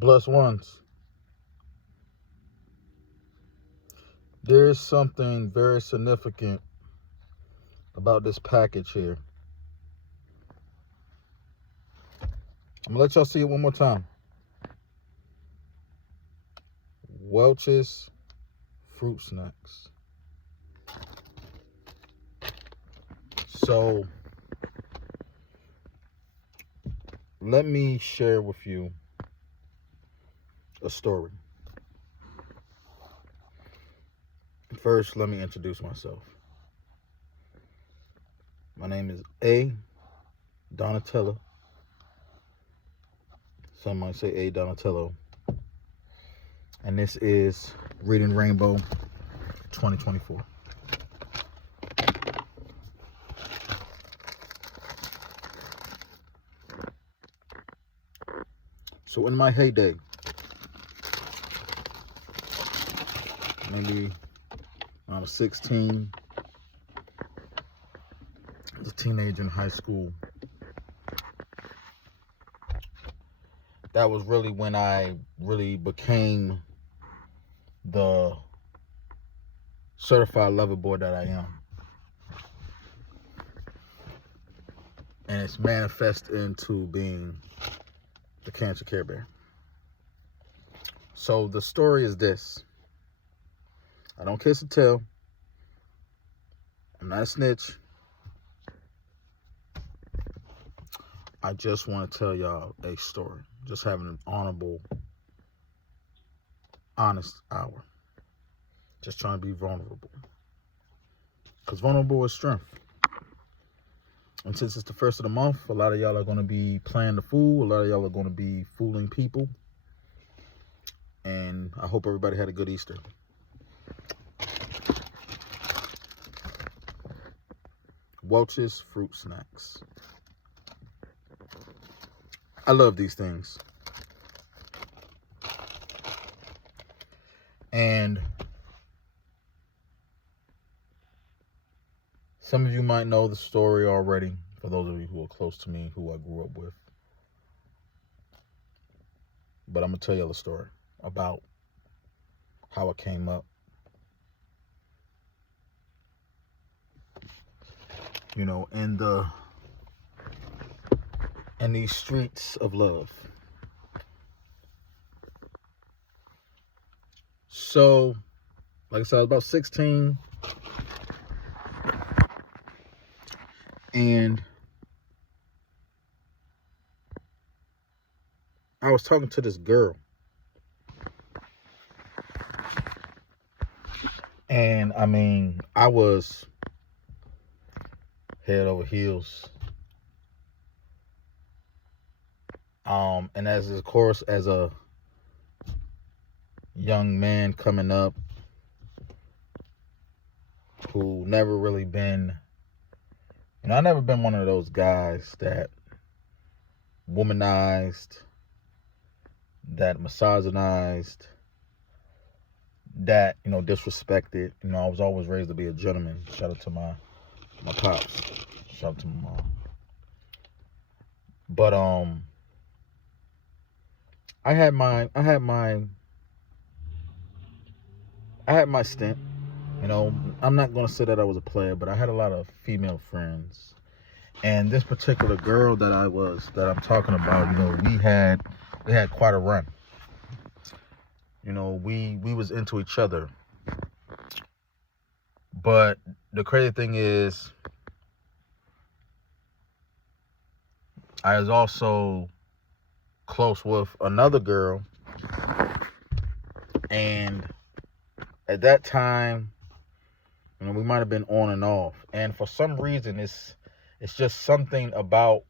Blessed ones, there is something very significant about this package here. I'm gonna let y'all see it one more time. Welch's fruit snacks. So let me share with you a story. First, let me introduce myself. My name is Donnetello. Some might say A. Donnetello. And this is Reading Rainbow 2024. So in my heyday, maybe when I was 16, I was a teenager in high school. That was really when I really became the certified lover boy that I am. And it's manifested into being the Cancer Care Bear. So the story is this. I don't kiss or tell. I'm not a snitch. I just want to tell y'all a story. Just having an honorable, honest hour. Just trying to be vulnerable. Because vulnerable is strength. And since it's the first of the month, a lot of y'all are going to be playing the fool. A lot of y'all are going to be fooling people. And I hope everybody had a good Easter. Welch's fruit snacks. I love these things. And some of you might know the story already, for those of you who are close to me, who I grew up with. But I'm going to tell you the story about how it came up. You know, in these streets of love. So, like I said, I was about 16. And I was talking to this girl. And I mean, I was head over heels. And as of course, as a young man coming up who never really been, I never been one of those guys that womanized, that misogynized, that, disrespected. I was always raised to be a gentleman. Shout out to my pops. Shout out to my mom. But I had my stint. I'm not gonna say that I was a player, but I had a lot of female friends. And this particular girl that I'm talking about, we had quite a run. We was into each other. But the crazy thing is, I was also close with another girl. And at that time, we might have been on and off. And for some reason, it's just something about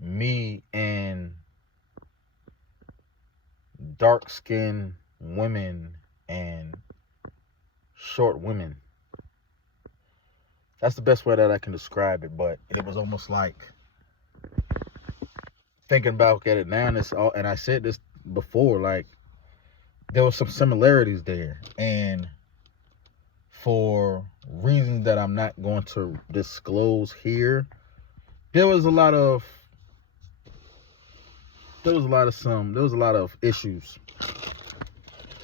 me and dark-skinned women and short women. That's the best way that I can describe it. But it was almost like, thinking about it now, and I said this before, like, there were some similarities there. And for reasons that I'm not going to disclose here, there was a lot of there was a lot of issues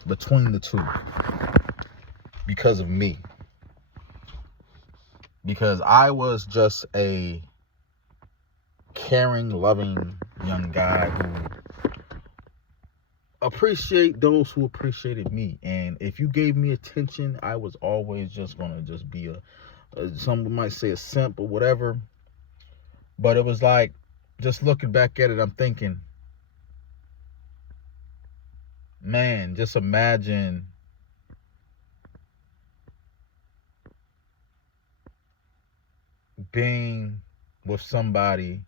between the two because of me. Because I was just a caring, loving young guy who appreciate those who appreciated me. And if you gave me attention, I was always just gonna just be some might say a simp or whatever. But it was like, just looking back at it, I'm thinking, man, just imagine being with somebody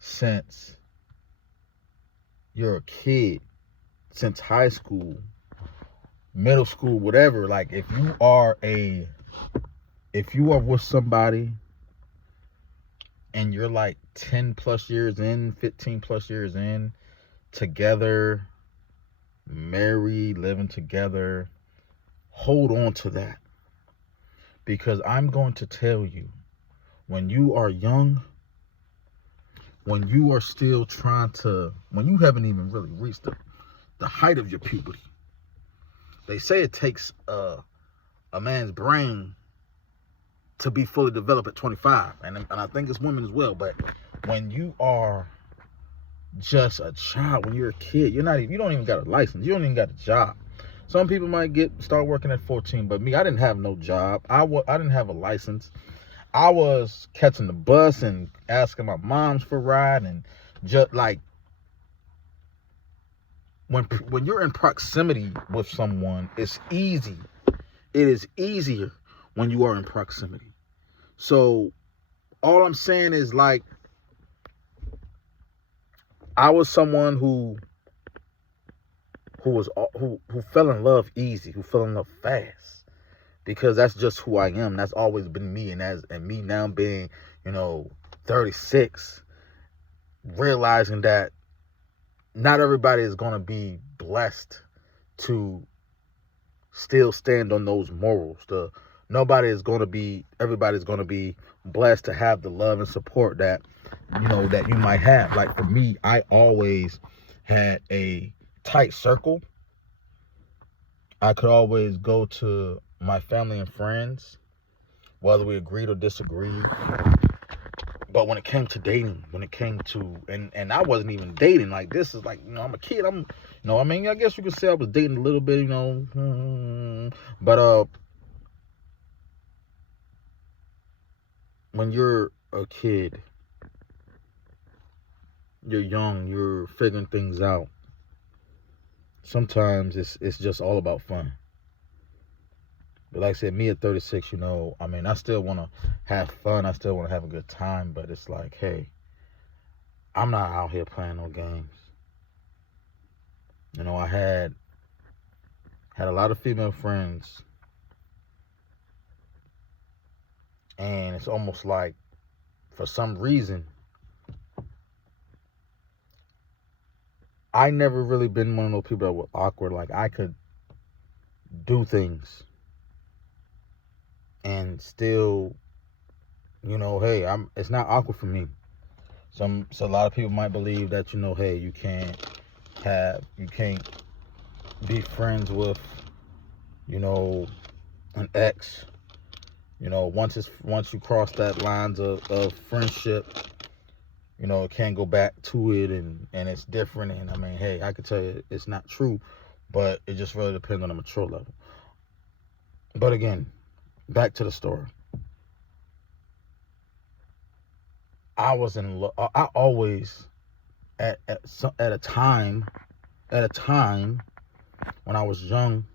since you're a kid, since high school, middle school, whatever. Like, if you are with somebody and you're like 10 plus years in, 15 plus years in, together, married, living together, hold on to that. Because I'm going to tell you, when you are young, when you are still when you haven't even really reached the height of your puberty, they say it takes a man's brain to be fully developed at 25. And I think it's women as well. But when you are just a child, when you're a kid, you don't even got a license. You don't even got a job. Some people might start working at 14, but me, I didn't have no job. I didn't have a license. I was catching the bus and asking my moms for a ride, and just like when you're in proximity with someone, it's easy. It is easier when you are in proximity. So all I'm saying is, like, I was someone who fell in love easy, who fell in love fast. Because that's just who I am. That's always been me. And me now being, 36, realizing that not everybody is going to be blessed to still stand on those morals. Everybody's going to be blessed to have the love and support that you might have. Like, for me, I always had a tight circle. I could always go to my family and friends, whether we agreed or disagreed. But when it came to dating, and I wasn't even dating, like, this is like, I'm a kid. I guess you could say I was dating a little bit, but when you're a kid, you're young, you're figuring things out. Sometimes it's just all about fun. But like I said, me at 36, I still want to have fun. I still want to have a good time. But it's like, hey, I'm not out here playing no games. I had a lot of female friends. And it's almost like, for some reason, I never really been one of those people that were awkward. Like, I could do things and still, hey, it's not awkward for me. So a lot of people might believe that, hey, you can't be friends with, an ex. Once you cross that lines of friendship, it can't go back to it, and it's different. And hey, I could tell you it's not true, but it just really depends on the mature level. But again, back to the story. I was in love. I always, at a time when I was young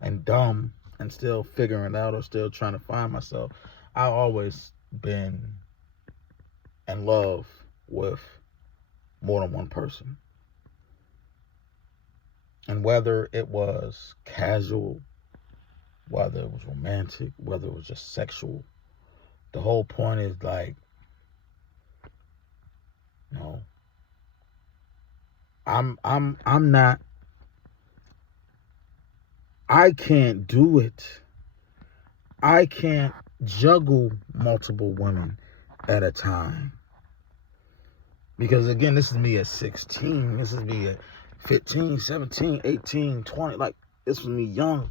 and dumb and still figuring it out or still trying to find myself, I always been in love with more than one person. And whether it was casual, whether it was romantic, whether it was just sexual, the whole point is, like, I'm not, I can't do it. I can't juggle multiple women at a time. Because again, this is me at 16. This is me at 15, 17, 18, 20. Like, this was me young.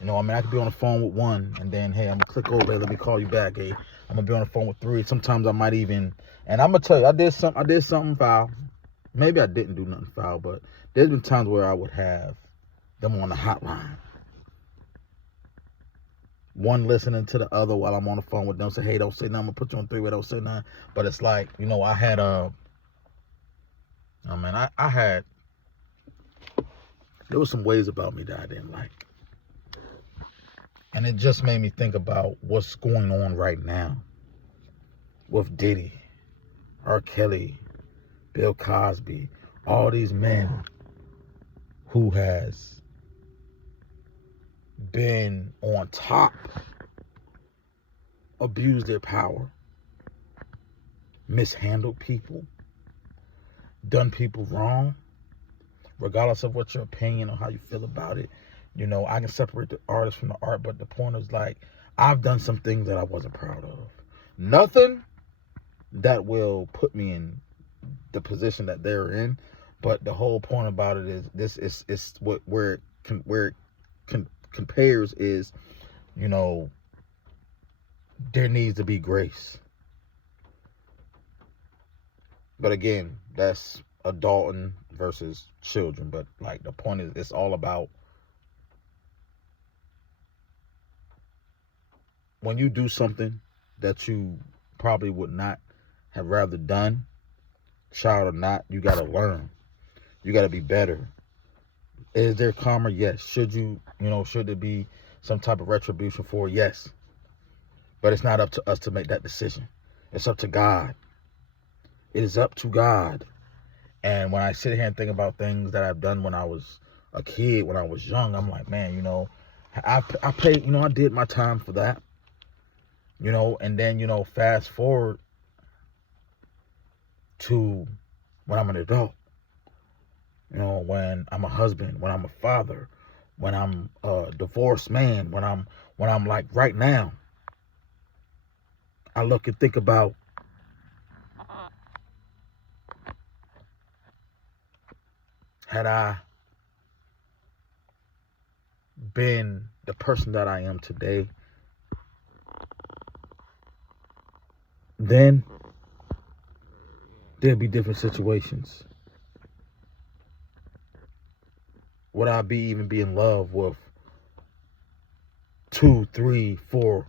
You know, I mean, I could be on the phone with one, and then, hey, I'm going to click over, let me call you back. Hey, I'm going to be on the phone with three. Sometimes I might even, and I'm going to tell you, I did something foul. Maybe I didn't do nothing foul, but there's been times where I would have them on the hotline. One listening to the other while I'm on the phone with them. Say, hey, don't say nothing. I'm going to put you on three-way. Don't say nothing. But it's like, you know, I had there was some ways about me that I didn't like. And it just made me think about what's going on right now with Diddy, R. Kelly, Bill Cosby, all these men who has been on top, abused their power, mishandled people, done people wrong, regardless of what your opinion or how you feel about it. You know, I can separate the artist from the art, but the point is, like, I've done some things that I wasn't proud of. Nothing that will put me in the position that they're in, but the whole point about it is this is what where it compares is, you know, there needs to be grace. But again, that's adulting versus children. But like, the point is, it's all about when you do something that you probably would not have rather done, child or not, you got to learn. You got to be better. Is there karma? Yes. Should there be some type of retribution for it? Yes. But it's not up to us to make that decision. It's up to God. It is up to God. And when I sit here and think about things that I've done when I was a kid, when I was young, I'm like, man, you know, I paid, you know, I did my time for that. You know, and then, you know, fast forward to when I'm an adult. You know, when I'm a husband, when I'm a father, when I'm a divorced man, when I'm like right now, I look and think about had I been the person that I am today, then there'd be different situations. Would I even be in love with 2, 3, 4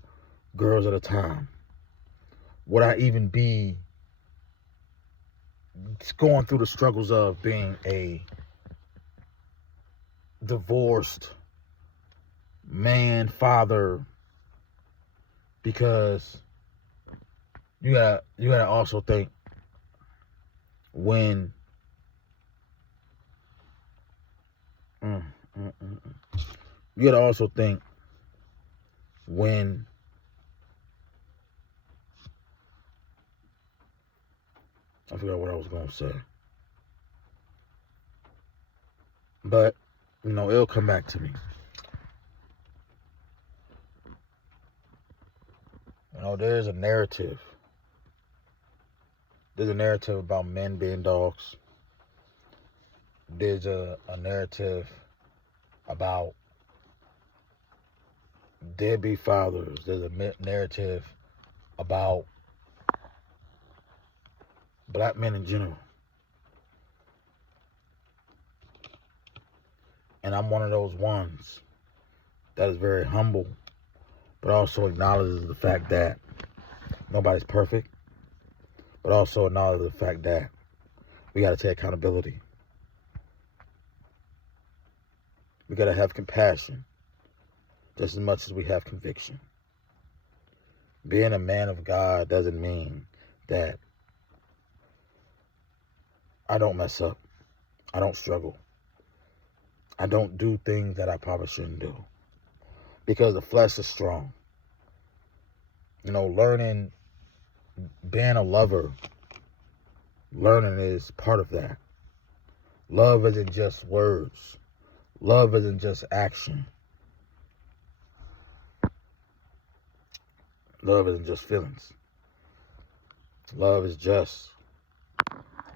girls at a time? Would I even be going through the struggles of being a divorced man, father? Because you gotta also think when you gotta also think when I forgot what I was gonna say, but you know, it'll come back to me. You know, there's a narrative about men being dogs. There's a narrative about deadbeat fathers. There's a narrative about black men in general. And I'm one of those ones that is very humble, but also acknowledges the fact that nobody's perfect, but also acknowledges the fact that we got to take accountability. We got to have compassion just as much as we have conviction. Being a man of God doesn't mean that I don't mess up. I don't struggle. I don't do things that I probably shouldn't do. Because the flesh is strong. You know, learning, being a lover, learning is part of that. Love isn't just words. Love isn't just action. Love isn't just feelings. Love is just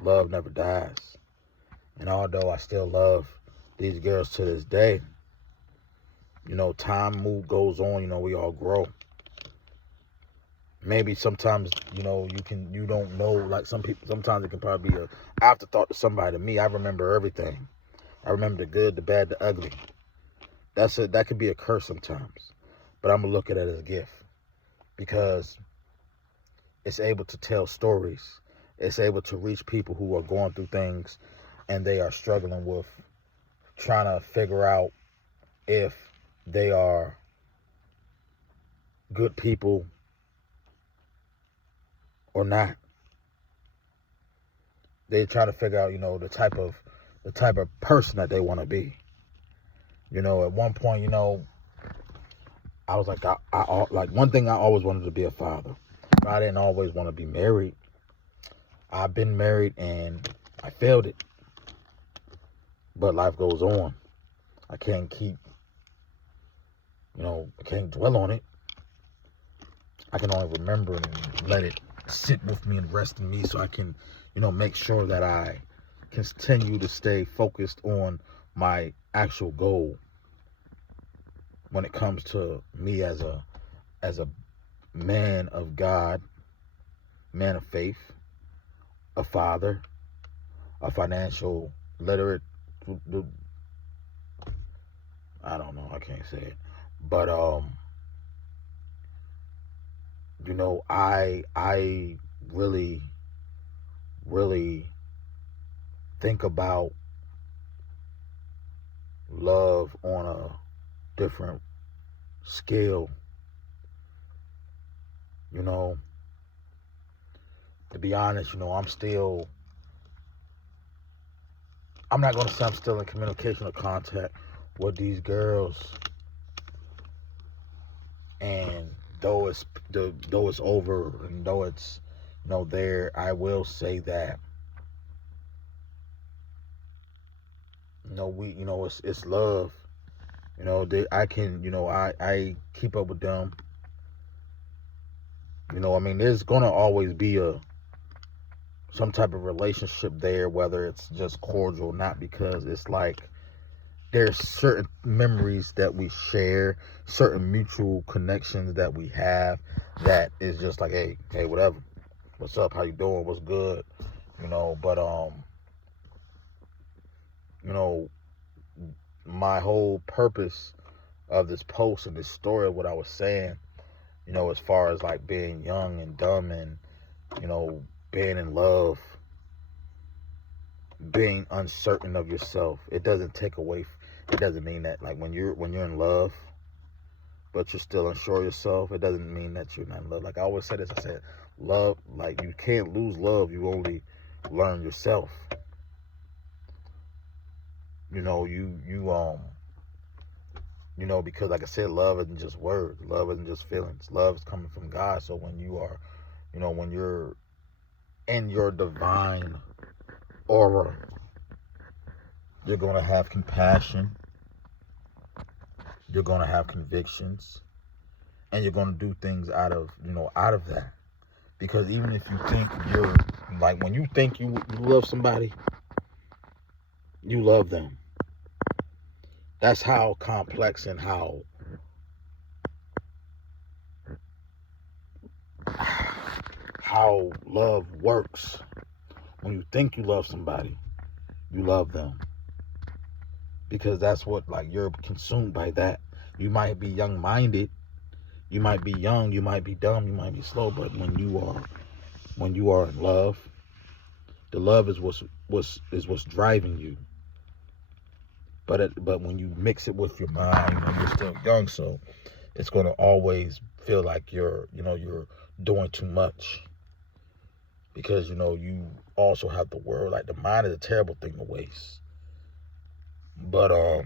Love never dies. And although I still love these girls to this day, time goes on, we all grow. Maybe sometimes, you don't know, like some people, sometimes it can probably be an afterthought to somebody. To me, I remember everything. I remember the good, the bad, the ugly. That could be a curse sometimes. But I'm going to look at it as a gift. Because it's able to tell stories. It's able to reach people who are going through things and they are struggling with trying to figure out if they are good people or not. They try to figure out, the type of person that they want to be. At one point, I was like, like one thing I always wanted to be a father. But I didn't always want to be married. I've been married and I failed it. But life goes on. I can't keep, I can't dwell on it. I can only remember and let it sit with me and rest in me so I can, make sure that I continue to stay focused on my actual goal when it comes to me as a man of God, man of faith, a father, a financial literate. I don't know, I can't say it. But I really think about love on a different scale. To be honest, I'm not going to say I'm still in communication or contact with these girls. And though it's over and though it's, there, I will say that, it's love. I can, I keep up with them. There's going to always be some type of relationship there, whether it's just cordial or not, because it's like there's certain memories that we share, certain mutual connections that we have that is just like, hey, whatever. What's up? How you doing? What's good? But my whole purpose of this post and this story of what I was saying, as far as like being young and dumb and, being in love, being uncertain of yourself, it doesn't mean that like when you're in love, but you're still unsure of yourself, it doesn't mean that you're not in love. Like I always say this, I said, love, like you can't lose love, you only learn yourself. Because like I said, love isn't just words, love isn't just feelings, love is coming from God. So when you are, when you're in your divine aura, you're going to have compassion, you're going to have convictions, and you're going to do things out of that. Because even if you think you're, like when you think you love somebody, you love them. That's how complex and how love works. When you think you love somebody, you love them. Because that's what, like, you're consumed by that. You might be young-minded, you might be young, you might be dumb, you might be slow, but when you are in love, the love is what's driving you. But when you mix it with your mind, you're still young, so it's going to always feel like you're doing too much. Because, you also have the world. Like, the mind is a terrible thing to waste. But, I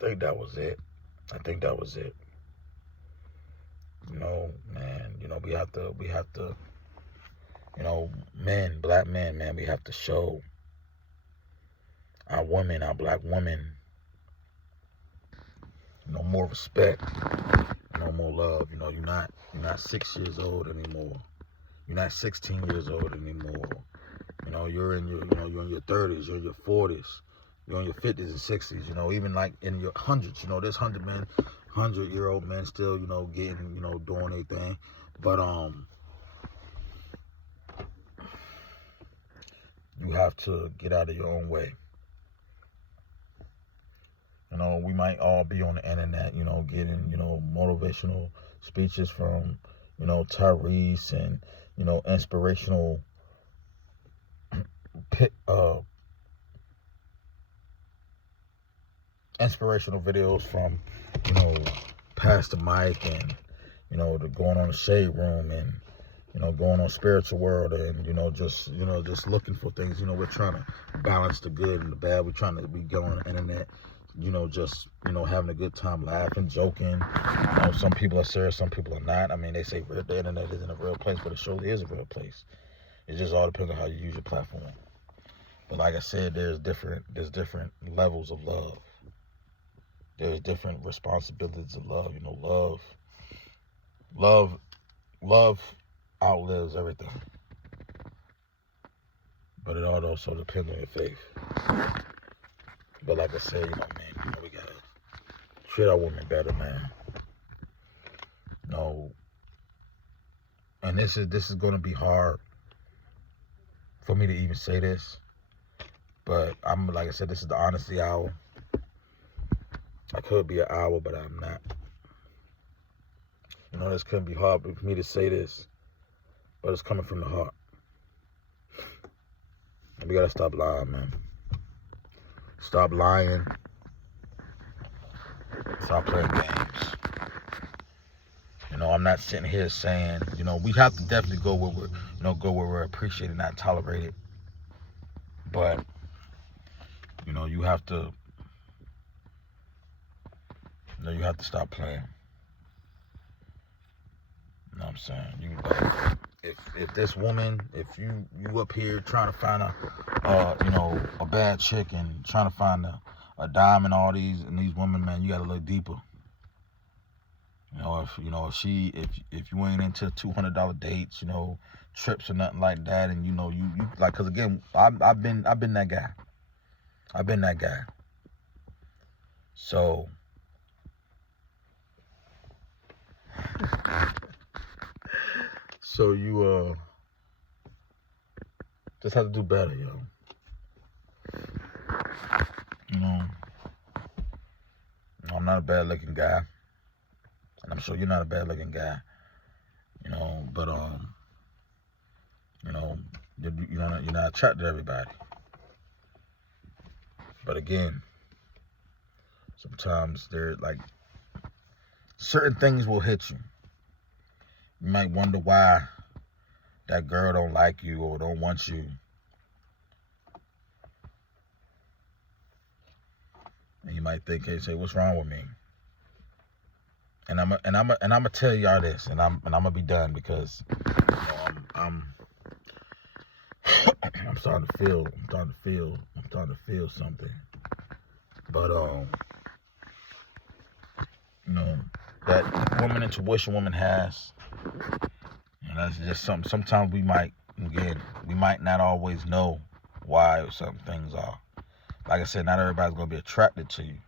think that was it. Man, we have to, men, black men, man, we have to show our women, our black women, more respect, more love. You're not 6 years old anymore. You're not 16 years old anymore. You know, you're in your, you're in your 30s, you're in your 40s, you're in your 50s and 60s. You know, even like in your hundreds. You know, there's 100-year-old men still, getting, doing their thing. But you have to get out of your own way. You know, we might all be on the internet, getting, motivational speeches from, Tyrese and, inspirational videos from, Pastor Mike and, the going on the Shade Room and, going on Spiritual World and, just looking for things. We're trying to balance the good and the bad. We're trying to be going on the internet, just, having a good time, laughing, joking. Some people are serious, some people are not. I mean, they say the internet isn't a real place, but it surely is a real place. It just all depends on how you use your platform. But like I said, there's different levels of love. There's different responsibilities of love. Love outlives everything. But it all also depends on your faith. But like I said, man, we gotta treat our women better, man. And this is gonna be hard for me to even say this. But like I said, this is the honesty hour. I could be an hour, but I'm not. This couldn't be hard for me to say this, but it's coming from the heart. And we gotta stop lying, man. Stop lying. Stop playing games. I'm not sitting here saying, we have to definitely go where we're appreciated, not tolerated. But, you have to, you have to stop playing. You know what I'm saying? If this woman, if you up here trying to find a bad chick and trying to find a dime in all these women, man, you gotta look deeper. If you ain't into $200 dates, trips or nothing like that, and you like, cause again, I've been that guy. I've been that guy. So you just have to do better, yo. I'm not a bad looking guy. And I'm sure you're not a bad looking guy. But you're not attracted to everybody. But again, sometimes there like certain things will hit you. You might wonder why that girl don't like you or don't want you. And you might think, hey, say, what's wrong with me? And I'm gonna tell y'all this, and I'm gonna be done because I'm starting to feel something. But that woman intuition woman has, that's just something. Sometimes we might not always know why certain things are. Like I said, not everybody's gonna be attracted to you.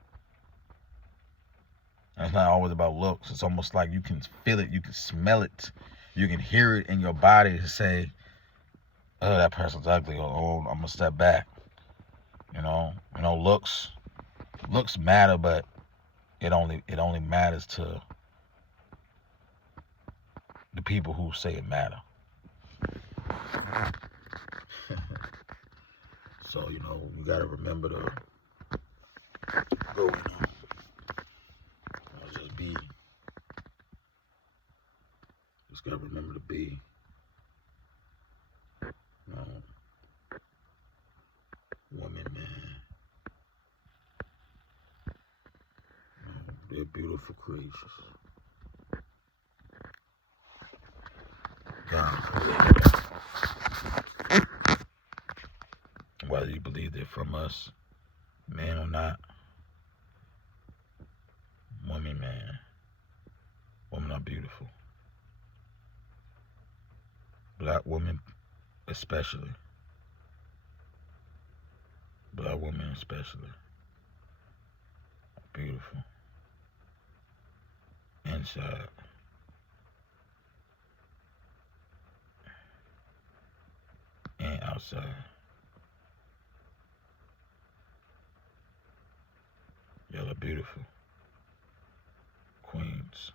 And it's not always about looks. It's almost like you can feel it, you can smell it, you can hear it in your body to say, oh, that person's ugly, or oh, I'm gonna step back. Looks matter, but it only matters to the people who say it matter. So, we gotta remember to go, just gotta remember to be, women, man. They're beautiful creatures. God created them. Whether you believe they're from us, man or not, women are beautiful. Black women especially. Black women especially. Beautiful. Inside. And outside. Y'all are beautiful. Queens.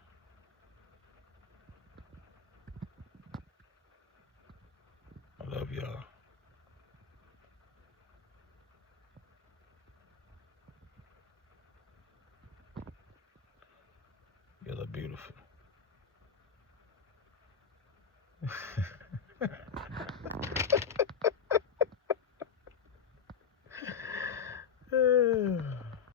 I love y'all. Y'all are beautiful.